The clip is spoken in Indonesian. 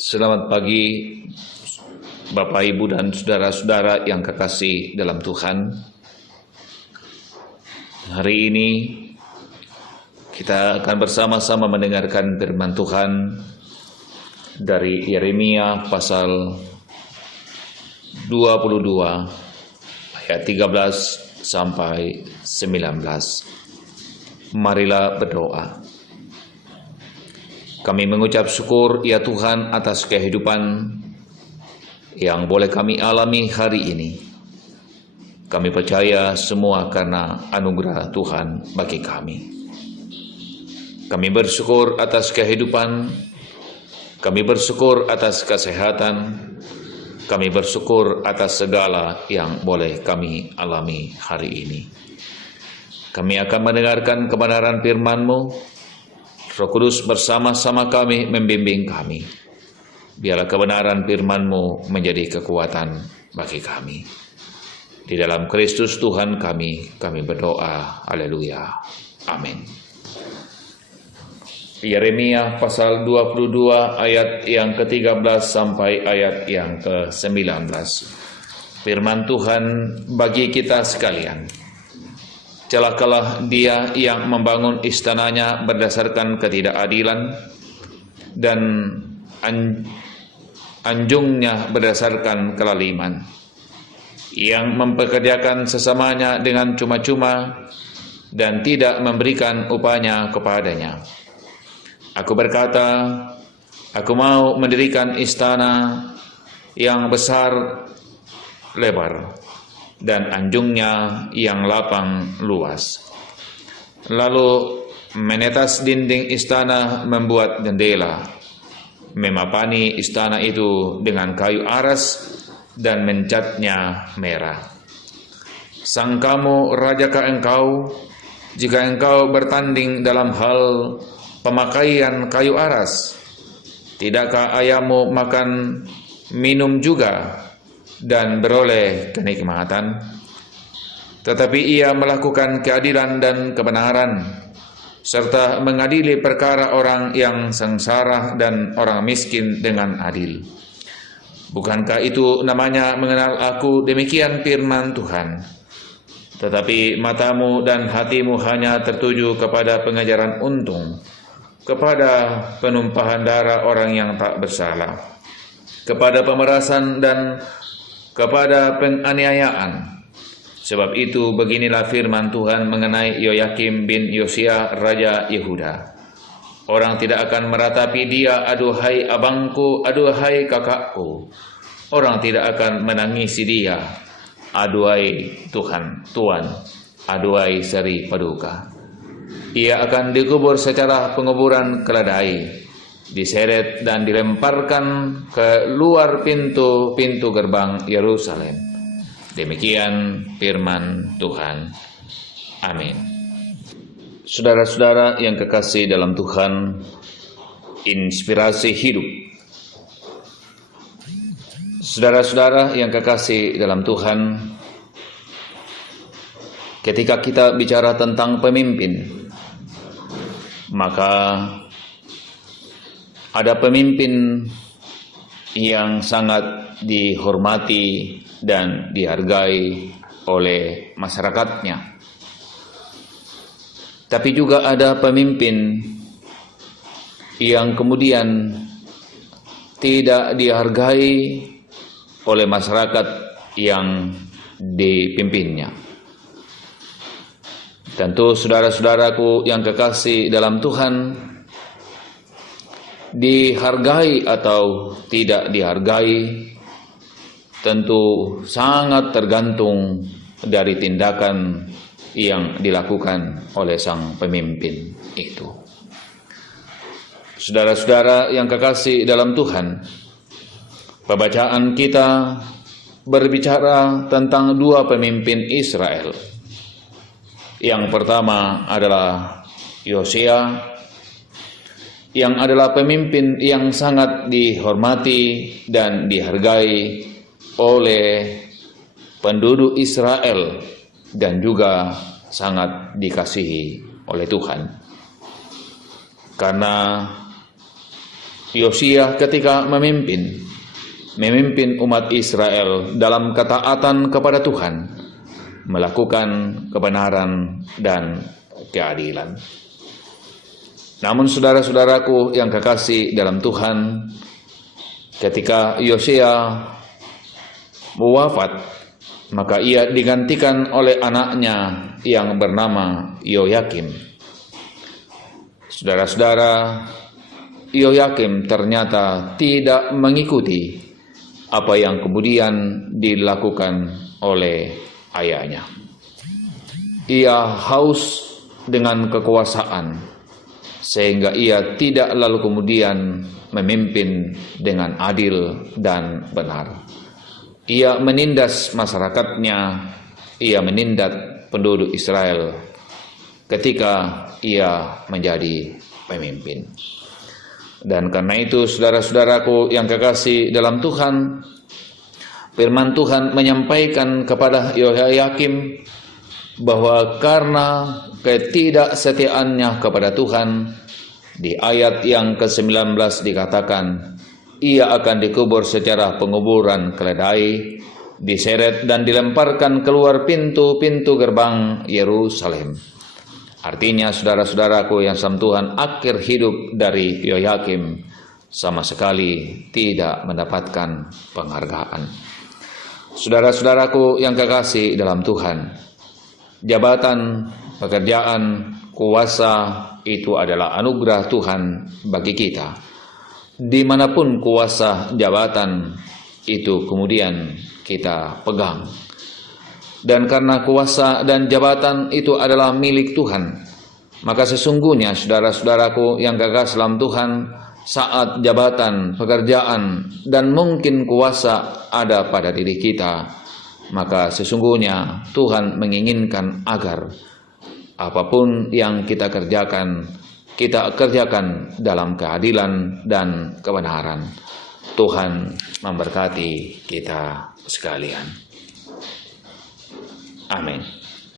Selamat pagi Bapak, Ibu, dan saudara-saudara yang kekasih dalam Tuhan. Hari ini kita akan bersama-sama mendengarkan firman Tuhan dari Yeremia pasal 22 ayat 13 sampai 19. Marilah berdoa. Kami mengucap syukur ya Tuhan atas kehidupan yang boleh kami alami hari ini. Kami percaya semua karena anugerah Tuhan bagi kami. Kami bersyukur atas kehidupan, kami bersyukur atas kesehatan, kami bersyukur atas segala yang boleh kami alami hari ini. Kami akan mendengarkan kebenaran firman-Mu. Roh Kudus bersama-sama kami membimbing kami. Biarlah kebenaran firman-Mu menjadi kekuatan bagi kami. Di dalam Kristus Tuhan kami berdoa. Haleluya. Amin. Yeremia pasal 22 ayat yang ke-13 sampai ayat yang ke-19. Firman Tuhan bagi kita sekalian. Celakalah dia yang membangun istananya berdasarkan ketidakadilan dan anjungnya berdasarkan kelaliman, yang mempekerjakan sesamanya dengan cuma-cuma dan tidak memberikan upahnya kepadanya. Aku berkata, aku mau mendirikan istana yang besar lebar dan anjungnya yang lapang luas. Lalu menetas dinding istana membuat jendela, memapani istana itu dengan kayu aras dan mencatnya merah. Sangkamu rajakah engkau, jika engkau bertanding dalam hal pemakaian kayu aras? Tidakkah ayahmu makan minum juga dan beroleh kenikmatan? Tetapi ia melakukan keadilan dan kebenaran, serta mengadili perkara orang yang sengsara dan orang miskin dengan adil. Bukankah itu namanya mengenal aku? Demikian firman Tuhan. Tetapi matamu dan hatimu hanya tertuju kepada pengejaran untung, kepada penumpahan darah orang yang tak bersalah, kepada pemerasan dan kepada penganiayaan. Sebab itu beginilah firman Tuhan mengenai Yoyakim bin Yosia raja Yehuda. Orang tidak akan meratapi dia, aduhai abangku, aduhai kakakku. Orang tidak akan menangisi dia, aduhai Tuhan, Tuan, aduhai seri paduka. Ia akan dikubur secara penguburan keledai, diseret dan dilemparkan ke luar pintu-pintu gerbang Yerusalem. Demikian firman Tuhan. Amin. Saudara-saudara yang kekasih dalam Tuhan, inspirasi hidup. Saudara-saudara yang kekasih dalam Tuhan, ketika kita bicara tentang pemimpin, maka ada pemimpin yang sangat dihormati dan dihargai oleh masyarakatnya. Tapi juga ada pemimpin yang kemudian tidak dihargai oleh masyarakat yang dipimpinnya. Tentu saudara-saudaraku yang kekasih dalam Tuhan, dihargai atau tidak dihargai tentu sangat tergantung dari tindakan yang dilakukan oleh sang pemimpin itu. Saudara-saudara yang kekasih dalam Tuhan, pembacaan kita berbicara tentang dua pemimpin Israel. Yang pertama adalah Yosia, yang adalah pemimpin yang sangat dihormati dan dihargai oleh penduduk Israel dan juga sangat dikasihi oleh Tuhan. Karena Yosia ketika memimpin umat Israel dalam ketaatan kepada Tuhan, melakukan kebenaran dan keadilan. Namun saudara-saudaraku yang kekasih dalam Tuhan, ketika Yosia wafat, maka ia digantikan oleh anaknya yang bernama Yoyakim. Saudara-saudara, Yoyakim ternyata tidak mengikuti apa yang kemudian dilakukan oleh ayahnya. Ia haus dengan kekuasaan, sehingga ia tidak lalu kemudian memimpin dengan adil dan benar. Ia menindas masyarakatnya, ia menindas penduduk Israel ketika ia menjadi pemimpin. Dan karena itu saudara-saudaraku yang kekasih dalam Tuhan, firman Tuhan menyampaikan kepada Yoyakim bahwa karena ketidaksetiaannya kepada Tuhan, di ayat yang ke-19 dikatakan, ia akan dikubur secara penguburan keledai, diseret dan dilemparkan keluar pintu-pintu gerbang Yerusalem. Artinya saudara-saudaraku yang sama Tuhan, akhir hidup dari Yoyakim sama sekali tidak mendapatkan penghargaan. Saudara-saudaraku yang kekasih dalam Tuhan, jabatan, pekerjaan, kuasa itu adalah anugerah Tuhan bagi kita. Dimanapun kuasa jabatan itu kemudian kita pegang. Dan karena kuasa dan jabatan itu adalah milik Tuhan, maka sesungguhnya saudara-saudaraku yang kekasih dalam Tuhan, saat jabatan, pekerjaan, dan mungkin kuasa ada pada diri kita, maka sesungguhnya Tuhan menginginkan agar apapun yang kita kerjakan dalam keadilan dan kebenaran. Tuhan memberkati kita sekalian. Amin.